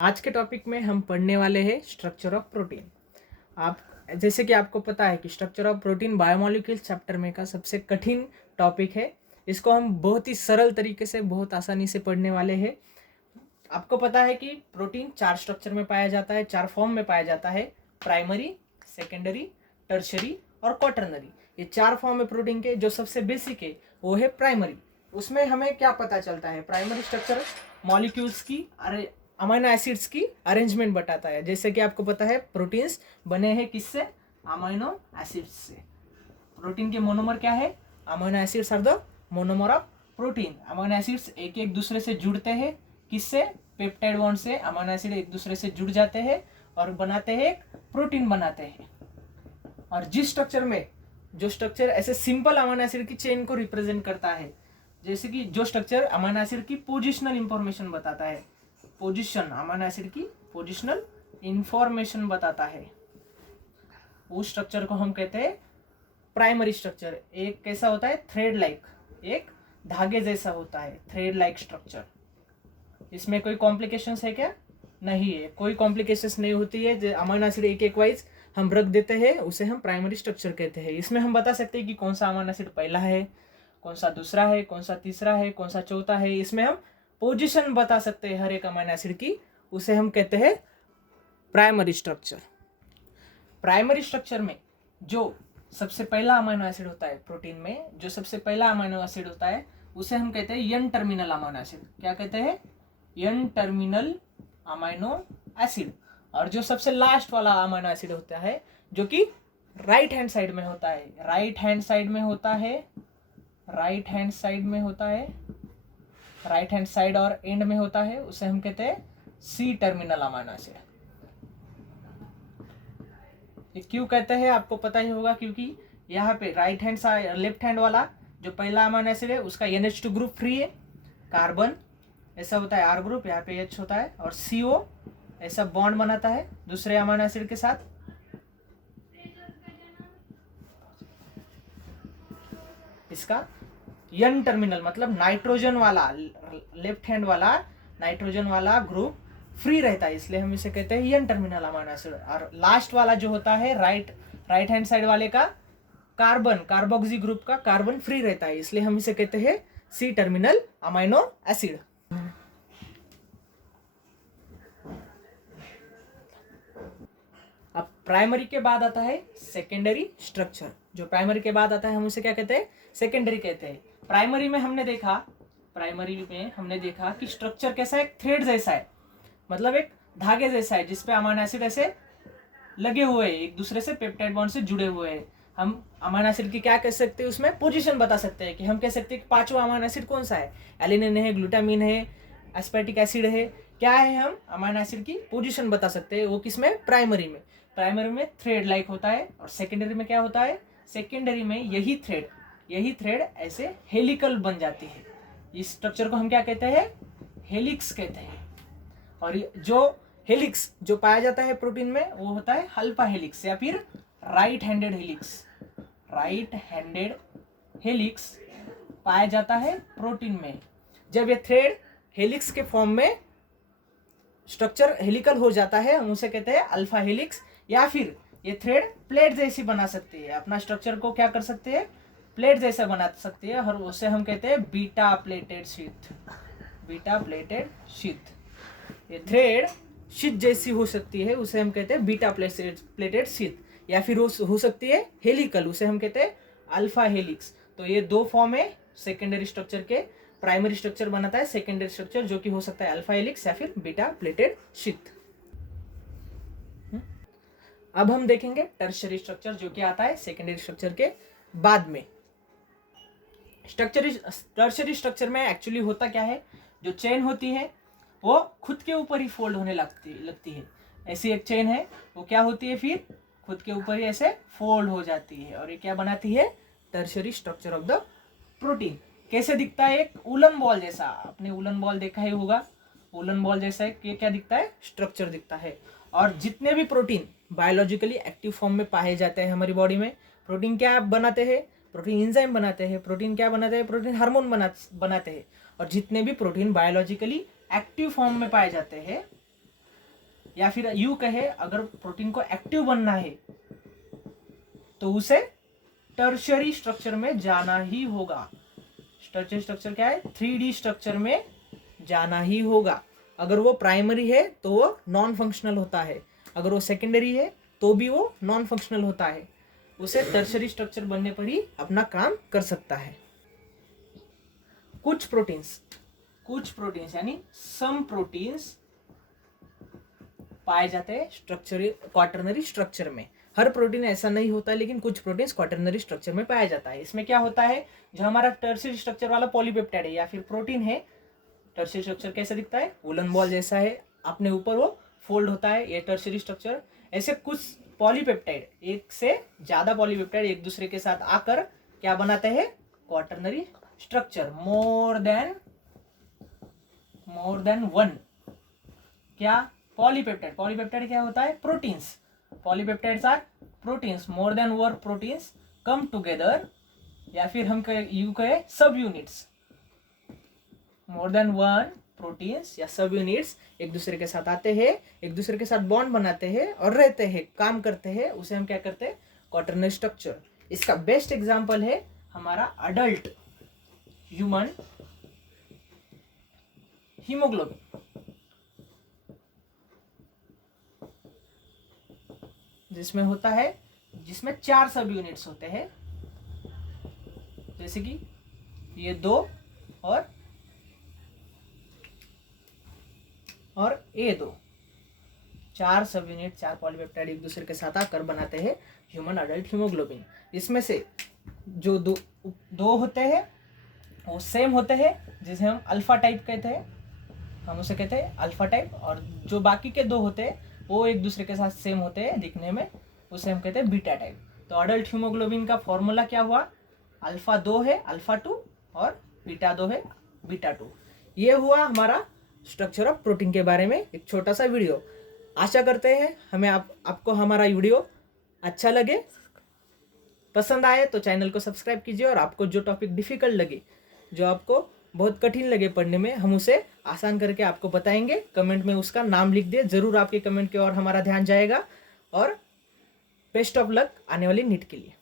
आज के टॉपिक में हम पढ़ने वाले हैं स्ट्रक्चर ऑफ प्रोटीन। आप जैसे कि आपको पता है कि structure of protein biomolecules chapter में का सबसे कठिन टॉपिक है। इसको हम बहुत ही सरल तरीके से बहुत आसानी से पढ़ने वाले हैं। आपको पता है कि प्रोटीन 4 स्ट्रक्चर में पाया जाता है, 4 फॉर्म में पाया जाता है: प्राइमरी, सेकेंडरी, टर्शरी और क्वाटरनरी। ये 4 फॉर्म है प्रोटीन के। जो सबसे बेसिक है वो है प्राइमरी। उसमें हमें क्या पता चलता है? प्राइमरी स्ट्रक्चर मॉलिक्यूल्स की अमीनो एसिड्स की अरेंजमेंट बताता है। जैसे कि आपको पता है प्रोटीन्स बने हैं किससे? अमीनो एसिड्स से। प्रोटीन के मोनोमर क्या है? Amino acids are the monomer of protein. Amino acids एक एक दूसरे से जुड़ते हैं। किससे? पेप्टाइड बॉन्ड से अमीनो एसिड एक दूसरे से जुड़ जाते हैं और बनाते हैं एक प्रोटीन बनाते हैं। और जिस स्ट्रक्चर में जो स्ट्रक्चर ऐसे सिंपल अमीनो एसिड की चेन को रिप्रेजेंट करता है, जैसे कि जो स्ट्रक्चर अमीनो एसिड की पोजिशनल इंफॉर्मेशन बताता है, पोजीशन अमीनो एसिड की पोजिशनल इंफॉर्मेशन बताता है, उस स्ट्रक्चर को हम कहते हैं प्राइमरी स्ट्रक्चर। एक कैसा होता है? थ्रेड लाइक, एक धागे जैसा होता है, थ्रेड लाइक स्ट्रक्चर। इसमें कोई कॉम्प्लिकेशंस है क्या? नहीं है, कोई कॉम्प्लिकेशंस नहीं होती है। जो अमीनो एसिड एक एक वाइज हम रख देते हैं उसे हम प्राइमरी स्ट्रक्चर कहते हैं। इसमें हम बता सकते हैं कि कौन सा अमीनो एसिड पहला है, कौन सा दूसरा है, कौन सा तीसरा है, कौन सा चौथा है। इसमें हम पोजीशन बता सकते हैं हर एक अमीनो एसिड की, उसे हम कहते हैं प्राइमरी स्ट्रक्चर। प्राइमरी स्ट्रक्चर में जो सबसे पहला अमीनो एसिड होता है प्रोटीन में, जो सबसे पहला अमीनो एसिड होता है उसे हम कहते हैं एन टर्मिनल अमीनो एसिड। क्या कहते हैं? N terminal amino acid. और जो सबसे लास्ट वाला अमीनो एसिड होता है जो कि राइट हैंड साइड में होता है, राइट हैंड साइड में होता है, राइट हैंड साइड में होता है, राइट हैंड साइड और एंड में होता है, उसे हम कहते हैं सी टर्मिनल अमीनो एसिड। ये क्यों कहते हैं आपको पता ही होगा, क्योंकि यहाँ पे right hand side left hand वाला जो पहला अमीनो एसिड है उसका NH2 ग्रुप फ्री है, कार्बन ऐसा होता है R ग्रुप, यहाँ पे H होता है, और CO ऐसा बॉन्ड बनाता है दूसरे अमीनो एसिड के साथ। इसका एन टर्मिनल मतलब नाइट्रोजन वाला, लेफ्ट हैंड वाला नाइट्रोजन वाला ग्रुप फ्री रहता है, इसलिए हम इसे कहते हैं एन टर्मिनल अमीनो एसिड। और लास्ट वाला जो होता है राइट हैंड साइड वाले का कार्बन, कार्बोक्सी ग्रुप का कार्बन फ्री रहता है, इसलिए हम इसे कहते हैं सी टर्मिनल अमीनो एसिड। अब प्राइमरी के बाद आता है सेकेंडरी स्ट्रक्चर। जो प्राइमरी के बाद आता है हम उसे क्या कहते हैं? सेकेंडरी कहते हैं। प्राइमरी में हमने देखा कि स्ट्रक्चर कैसा है? एक थ्रेड जैसा है, मतलब एक धागे जैसा है जिसपे अमीनो एसिड ऐसे लगे हुए हैं, एक दूसरे से पेप्टाइड बॉन्ड से जुड़े हुए हैं। हम अमीनो एसिड की क्या कह सकते हैं? उसमें पोजीशन बता सकते हैं कि हम कह सकते हैं कि पांचवा अमीनो एसिड कौन सा है, एलिनिन है, ग्लूटामिन है, एस्पार्टिक एसिड है, क्या है, हम अमीनो एसिड की पोजीशन बता सकते हैं। वो किसमें? प्राइमरी में। प्राइमरी में थ्रेड लाइक होता है। और सेकेंडरी में क्या होता है? सेकेंडरी में यही थ्रेड ऐसे हेलिकल बन जाती है। इस स्ट्रक्चर को हम क्या कहते हैं? हेलिक्स कहते हैं। और जो हेलिक्स जो पाया जाता है प्रोटीन में वो होता है अल्फा हेलिक्स या फिर right handed helix. Right handed helix पाया जाता है प्रोटीन में। जब ये थ्रेड हेलिक्स के फॉर्म में स्ट्रक्चर हेलिकल हो जाता है हम उसे कहते हैं अल्फा हेलिक्स। या फिर ये थ्रेड प्लेट जैसी बना सकती है, अपना स्ट्रक्चर को क्या कर सकते हैं? प्लेट जैसा बना सकती है, और उसे हम कहते हैं beta pleated sheath. Beta pleated sheath. ये थ्रेड शीथ जैसी हो सकती है, उसे हम कहते हैं बीटा प्लेटेड शीथ। या फिर हो सकती है हेलिकल, उसे हम कहते हैं अल्फा हेलिक्स। तो ये दो फॉर्म है सेकेंडरी स्ट्रक्चर के। प्राइमरी स्ट्रक्चर बनाता है सेकेंडरी स्ट्रक्चर जो कि हो सकता है अल्फा हेलिक्स या फिर बीटा प्लेटेड शीथ। अब हम देखेंगे टर्शरी स्ट्रक्चर जो कि आता है सेकेंडरी स्ट्रक्चर के बाद में। टर्शरी स्ट्रक्चर में एक्चुअली होता क्या है? जो चेन होती है वो खुद के ऊपर ही फोल्ड होने लगती है। ऐसी एक चेन है, वो क्या होती है? फिर खुद के ऊपर ही ऐसे फोल्ड हो जाती है, और ये क्या बनाती है? Tertiary structure of the protein. कैसे दिखता है? एक उलन बॉल जैसा। आपने उलन बॉल देखा ही होगा, उलन बॉल जैसा है। क्या दिखता है? स्ट्रक्चर दिखता है। और जितने भी प्रोटीन बायोलॉजिकली एक्टिव फॉर्म में पाए जाते हैं हमारी बॉडी में, प्रोटीन क्या बनाते हैं? प्रोटीन एंजाइम बनाते हैं। प्रोटीन क्या बनाते हैं? प्रोटीन हार्मोन बनाते हैं। और जितने भी प्रोटीन बायोलॉजिकली एक्टिव फॉर्म में पाए जाते हैं या फिर यूं कहे, अगर प्रोटीन को एक्टिव बनना है तो उसे टर्शियरी स्ट्रक्चर में जाना ही होगा। टर्शियरी स्ट्रक्चर क्या है? 3D स्ट्रक्चर में जाना ही होगा। अगर वो प्राइमरी है तो वो नॉन फंक्शनल होता है, अगर वो सेकेंडरी है तो भी वो नॉन फंक्शनल होता है। उसे टर्शियरी स्ट्रक्चर बनने पर ही अपना काम कर सकता है। कुछ प्रोटीन्स यानी सम प्रोटीन्स पाए जाते हैं स्ट्रक्चरल क्वाटरनरी स्ट्रक्चर में। हर प्रोटीन ऐसा नहीं होता है, लेकिन कुछ प्रोटीन्स क्वाटरनरी स्ट्रक्चर में पाया जाता है। इसमें क्या होता है, जो हमारा टर्शियरी स्ट्रक्चर वाला पॉलीपेप्टाइड है या फिर प्रोटीन है, टर्शियरी स्ट्रक्चर कैसे दिखता है? वुलन बॉल जैसा है, अपने ऊपर वो फोल्ड होता है, ये टर्शियरी स्ट्रक्चर। ऐसे कुछ पॉलीपेप्टाइड, एक से ज्यादा पॉलीपेप्टाइड एक दूसरे के साथ आकर क्या बनाते हैं? Quaternary structure. More than one क्या? पॉलीपेप्टाइड क्या होता है? Proteins. Polypeptides are proteins. More than one proteins come together, या फिर हम यूं कहे subunits. More than one proteins या सब यूनिट्स एक दूसरे के साथ आते हैं, एक दूसरे के साथ बॉन्ड बनाते हैं और रहते हैं, काम करते हैं, उसे हम क्या करते हैं? Quaternary structure. इसका बेस्ट एग्जांपल है हमारा अडल्ट ह्यूमन हीमोग्लोबिन, जिसमें होता है, जिसमें 4 सब यूनिट्स होते हैं, जैसे कि ये 2 और ये 2, 4 सब यूनिट, 4 पॉलीपेप्टाइड एक दूसरे के साथ आकर बनाते हैं ह्यूमन अडल्ट हीमोग्लोबिन। इसमें से जो दो होते हैं वो सेम होते हैं, जिसे हम अल्फा टाइप कहते हैं, हम उसे कहते हैं अल्फा टाइप। और जो बाकी के 2 होते हैं वो एक दूसरे के साथ सेम होते हैं दिखने में, उसे हम कहते हैं बीटा टाइप। तो अडल्ट हीमोग्लोबिन का फॉर्मूला क्या हुआ? अल्फा 2 है अल्फा 2 और बीटा 2 है बीटा 2। ये हुआ हमारा स्ट्रक्चर ऑफ प्रोटीन के बारे में एक छोटा सा वीडियो। आशा करते हैं हमें आपको हमारा वीडियो अच्छा लगे, पसंद आए तो चैनल को सब्सक्राइब कीजिए। और आपको जो टॉपिक डिफिकल्ट लगे, जो आपको बहुत कठिन लगे पढ़ने में, हम उसे आसान करके आपको बताएंगे। कमेंट में उसका नाम लिख दिए, जरूर आपके कमेंट की ओर हमारा ध्यान जाएगा। और बेस्ट ऑफ लक आने वाली नीट के लिए।